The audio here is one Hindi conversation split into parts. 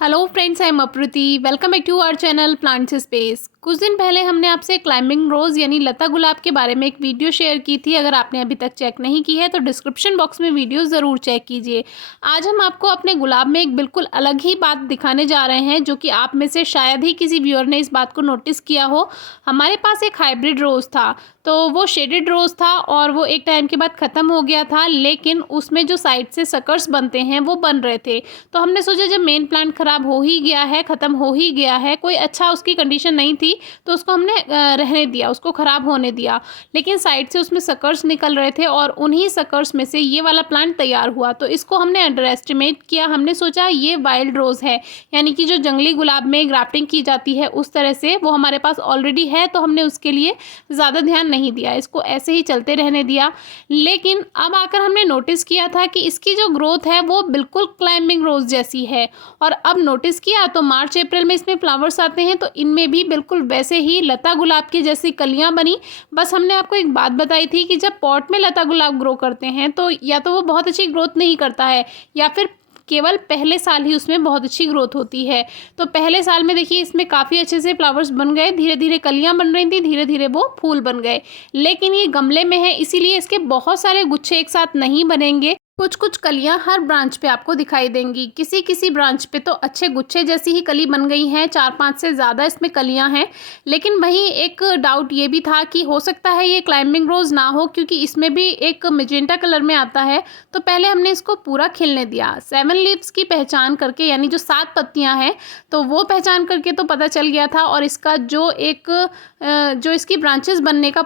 Hello friends, I am Apruti. Welcome back to our channel plants space. कुछ दिन पहले हमने आपसे क्लाइंबिंग रोज़ यानी लता गुलाब के बारे में एक वीडियो शेयर की थी। अगर आपने अभी तक चेक नहीं की है तो डिस्क्रिप्शन बॉक्स में वीडियो ज़रूर चेक कीजिए। आज हम आपको अपने गुलाब में एक बिल्कुल अलग ही बात दिखाने जा रहे हैं, जो कि आप में से शायद ही किसी व्यूअर ने इस बात को नोटिस किया हो। हमारे पास एक हाइब्रिड रोज़ था, तो वो शेडेड रोज़ था और वो एक टाइम के बाद ख़त्म हो गया था, लेकिन उसमें जो साइड से सकर्स बनते हैं वो बन रहे थे। तो हमने सोचा जब मेन प्लांट ख़राब हो ही गया है, ख़त्म हो ही गया है, कोई अच्छा उसकी कंडीशन नहीं थी, तो उसको हमने रहने दिया, उसको ख़राब होने दिया। लेकिन साइड से उसमें सकर्स निकल रहे थे और उन्हीं सकर्स में से ये वाला प्लांट तैयार हुआ। तो इसको हमने अंडर एस्टिमेट किया। हमने सोचा ये वाइल्ड रोज़ है, यानी कि जो जंगली गुलाब में ग्राफ्टिंग की जाती है उस तरह से वो हमारे पास ऑलरेडी है, तो हमने उसके लिए ज़्यादा ध्यान नहीं दिया, इसको ऐसे ही चलते रहने दिया। लेकिन अब आकर हमने नोटिस किया था कि इसकी जो ग्रोथ है वो बिल्कुल क्लाइंबिंग रोज़ जैसी है। और अब नोटिस किया तो मार्च अप्रैल में इसमें फ्लावर्स आते हैं, तो इनमें भी बिल्कुल वैसे ही लता गुलाब की जैसी कलियां बनी। बस हमने आपको एक बात बताई थी कि जब पॉट में लता गुलाब ग्रो करते हैं तो या तो वो बहुत अच्छी ग्रोथ नहीं करता है, या फिर केवल पहले साल ही उसमें बहुत अच्छी ग्रोथ होती है। तो पहले साल में देखिए इसमें काफ़ी अच्छे से फ्लावर्स बन गए, धीरे धीरे कलियां बन रही थी, धीरे धीरे वो फूल बन गए। लेकिन ये गमले में है, इसीलिए इसके बहुत सारे गुच्छे एक साथ नहीं बनेंगे। कुछ कुछ कलियां हर ब्रांच पे आपको दिखाई देंगी। किसी किसी ब्रांच पे तो अच्छे गुच्छे जैसी ही कली बन गई हैं, 4-5 से ज़्यादा इसमें कलियां हैं। लेकिन वहीं एक डाउट ये भी था कि हो सकता है ये क्लाइंबिंग रोज़ ना हो, क्योंकि इसमें भी एक मेजेंटा कलर में आता है। तो पहले हमने इसको पूरा खिलने दिया, 7 लीव्स की पहचान करके, यानी जो 7 पत्तियाँ हैं तो वो पहचान करके तो पता चल गया था। और इसका जो इसकी ब्रांचेस बनने का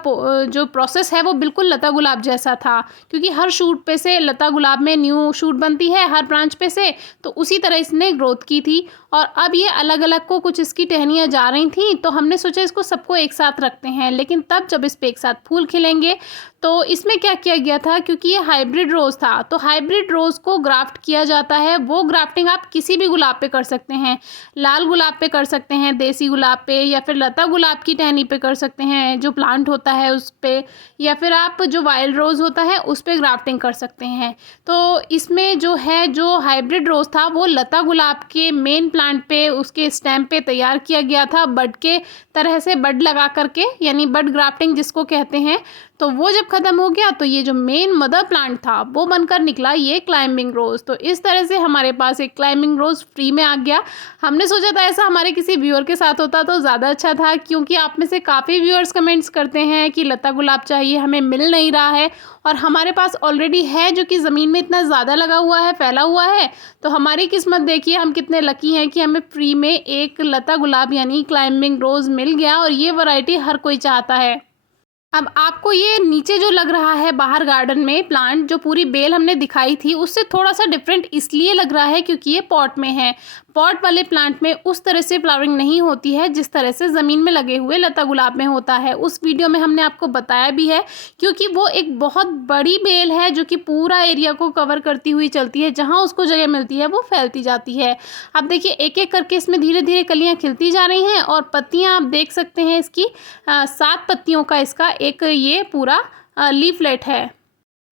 जो प्रोसेस है वो बिल्कुल लता गुलाब जैसा था, क्योंकि हर शूट पे से लता गुलाब में न्यू शूट बनती है हर ब्रांच पे से, तो उसी तरह इसने ग्रोथ की थी। और अब ये अलग अलग को कुछ इसकी टहनियाँ जा रही थी, तो हमने सोचा इसको सबको एक साथ रखते हैं। लेकिन तब जब इस पे एक साथ फूल खिलेंगे तो इसमें क्या किया गया था, क्योंकि ये हाइब्रिड रोज़ था तो हाइब्रिड रोज़ को ग्राफ्ट किया जाता है। वो ग्राफ्टिंग आप किसी भी गुलाब पे कर सकते हैं, लाल गुलाब पे कर सकते हैं, देसी गुलाब पे, या फिर लता गुलाब की टहनी पे कर सकते हैं जो प्लांट होता है उस पे, या फिर आप जो वाइल्ड रोज़ होता है उस पे ग्राफ्टिंग कर सकते हैं। तो इसमें जो है, जो हाइब्रिड रोज़ था वो लता गुलाब के मेन प्लांट पे, उसके स्टेम पे तैयार किया गया था, बड के तरह से बड लगा करके, यानी बड ग्राफ्टिंग जिसको कहते हैं। तो वो जब ख़त्म हो गया तो ये जो मेन मदर प्लांट था वो बनकर निकला ये क्लाइंबिंग रोज़। तो इस तरह से हमारे पास एक क्लाइंबिंग रोज़ फ्री में आ गया। हमने सोचा था ऐसा हमारे किसी व्यूअर के साथ होता तो ज़्यादा अच्छा था, क्योंकि आप में से काफ़ी व्यूअर्स कमेंट्स करते हैं कि लता गुलाब चाहिए, हमें मिल नहीं रहा है। और हमारे पास ऑलरेडी है, जो कि ज़मीन में इतना ज़्यादा लगा हुआ है, फैला हुआ है। तो हमारी किस्मत देखिए, हम कितने लकी हैं कि हमें फ्री में एक लता गुलाब यानी क्लाइंबिंग रोज़ मिल गया, और ये वैरायटी हर कोई चाहता है। अब आपको ये नीचे जो लग रहा है बाहर गार्डन में प्लांट, जो पूरी बेल हमने दिखाई थी उससे थोड़ा सा डिफरेंट इसलिए लग रहा है क्योंकि ये पॉट में है। पॉट वाले प्लांट में उस तरह से फ्लावरिंग नहीं होती है जिस तरह से ज़मीन में लगे हुए लता गुलाब में होता है। उस वीडियो में हमने आपको बताया भी है, क्योंकि वो एक बहुत बड़ी बेल है जो कि पूरा एरिया को कवर करती हुई चलती है, जहाँ उसको जगह मिलती है वो फैलती जाती है। अब देखिए एक एक करके इसमें धीरे धीरे कलियाँ खिलती जा रही हैं, और पत्तियाँ आप देख सकते हैं इसकी 7 पत्तियों का इसका एक ये पूरा लीफलेट है।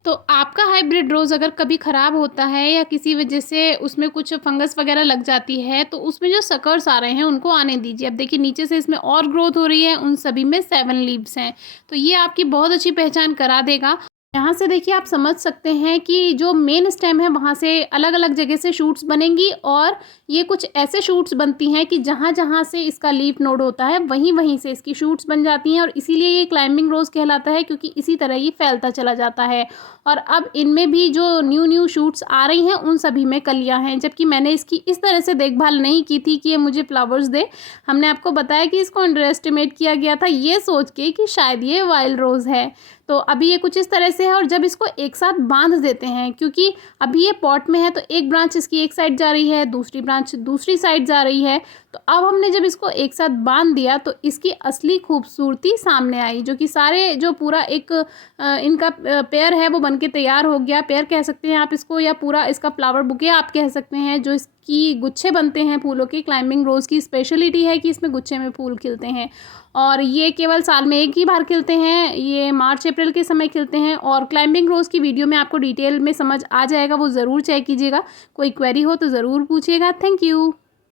तो आपका हाइब्रिड रोज़ अगर कभी ख़राब होता है या किसी वजह से उसमें कुछ फंगस वगैरह लग जाती है, तो उसमें जो सकर्स आ रहे हैं उनको आने दीजिए। अब देखिए नीचे से इसमें और ग्रोथ हो रही है, उन सभी में 7 लीव्स हैं, तो ये आपकी बहुत अच्छी पहचान करा देगा। यहाँ से देखिए आप समझ सकते हैं कि जो मेन स्टेम है वहाँ से अलग अलग जगह से शूट्स बनेंगी, और ये कुछ ऐसे शूट्स बनती हैं कि जहाँ जहाँ से इसका लीफ नोड होता है वहीं वहीं से इसकी शूट्स बन जाती हैं, और इसीलिए ये क्लाइंबिंग रोज़ कहलाता है, क्योंकि इसी तरह ये फैलता चला जाता है। और अब इनमें भी जो न्यू न्यू शूट्स आ रही हैं उन सभी में कलियाँ हैं, जबकि मैंने इसकी इस तरह से देखभाल नहीं की थी कि ये मुझे फ्लावर्स दे। हमने आपको बताया कि इसको अंडर एस्टिमेट किया गया था ये सोच के कि शायद ये वाइल्ड रोज़ है। तो अभी ये कुछ इस तरह से है, और जब इसको एक साथ बांध देते हैं, क्योंकि अभी ये पॉट में है तो एक ब्रांच इसकी एक साइड जा रही है, दूसरी ब्रांच दूसरी साइड जा रही है, तो अब हमने जब इसको एक साथ बांध दिया तो इसकी असली खूबसूरती सामने आई, जो कि सारे जो पूरा एक इनका पेयर है वो बनके तैयार हो गया। पेयर कह सकते हैं आप इसको, या पूरा इसका फ्लावर बुके आप कह सकते हैं। जो इसकी गुच्छे बनते हैं फूलों की, क्लाइंबिंग रोज़ की स्पेशलिटी है कि इसमें गुच्छे में फूल खिलते हैं, और ये केवल साल में एक ही बार खिलते हैं। ये मार्च अप्रैल के समय खिलते हैं, और क्लाइंबिंग रोज़ की वीडियो में आपको डिटेल में समझ आ जाएगा, वो ज़रूर चेक कीजिएगा। कोई क्वेरी हो तो ज़रूर पूछिएगा। Thank you.